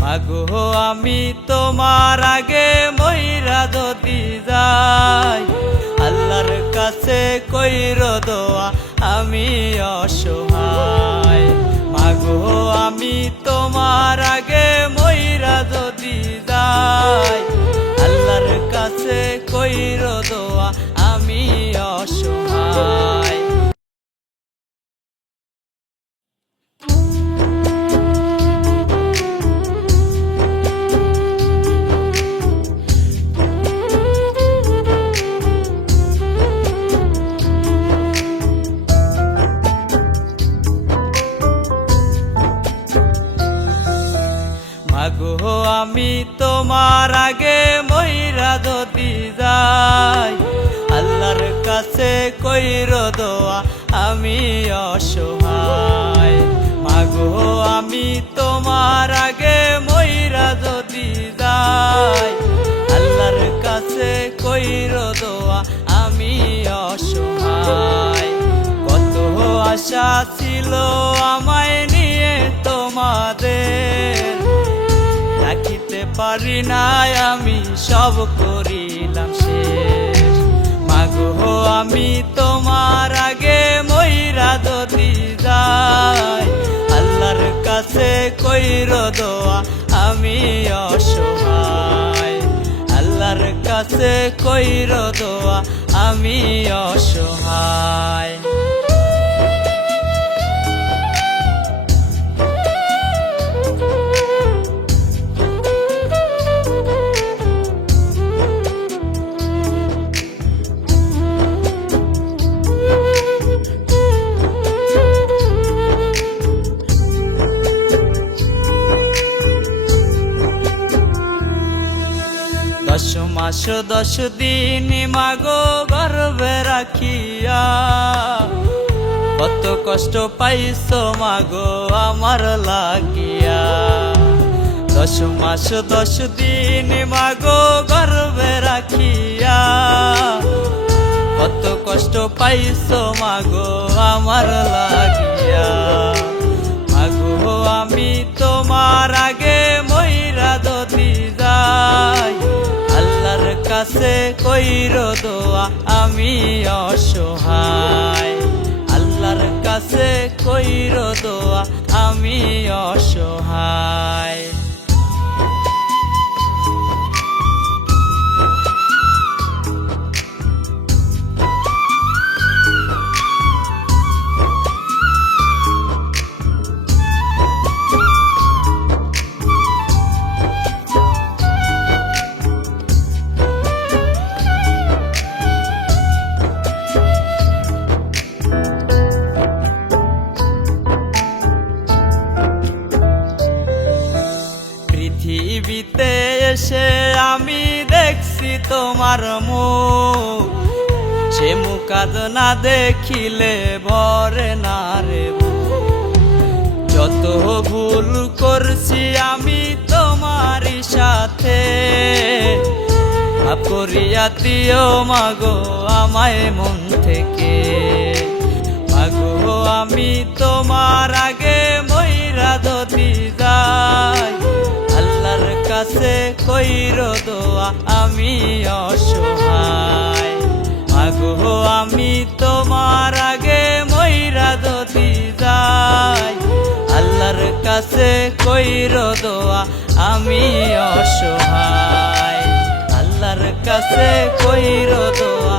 মাগো, আমি তোমার আগে ময়রা দি যাই, আল্লাহর কাছে কইর দোয়া, আমি অসহায়। মাগো, আমি তোমার আগে ময়রা আমি তোমার আগে ময়রা যদি যাই, আল্লাহর কাছে কইর দোয়া, আমি অসহায়। মাগো, আমি তোমার আগে ময়রা যদি যাই, আল্লাহর কাছে কইর দোয়া, আমি অসহায়। কত আশা ছিল পারি নাই আমি সব করিলাম শেষ। মাগো আমি তোমার আগে ময়রা যদি যাই, আল্লাহর কাছে কইর দোয়া, আমি অসহায়। আল্লাহর কাছে কইর দোয়া, আমি অসহায়। মাস দশ দিন মাগো গর্বে রাখিয়া। কত কষ্ট পাইছ মাগো আমার লাগিয়া। দশ মাস দশ দিন মাগো গর্বে রাখিয়া। কত কষ্ট পাইছ মাগো আমার লাগিয়া। মাগো আমি তোমার আগে কইর দোয়া আমি অসহায়। দেখছি তোমার মুখ। সে মুখাদ না দেখিলে ভরে না রে যত ভুল করছি আমি তোমার সাথে। করিয়া দিও মাগো আমায় মন থেকে। মাগো, আমি তোমার আগে আমি অসহায়। আগো, আমি তোমার আগে ময়রা দতি যাই, আল্লাহর কাছে কইর দোয়া, আমি অসহায়। আল্লাহর কাছে কইর দোয়া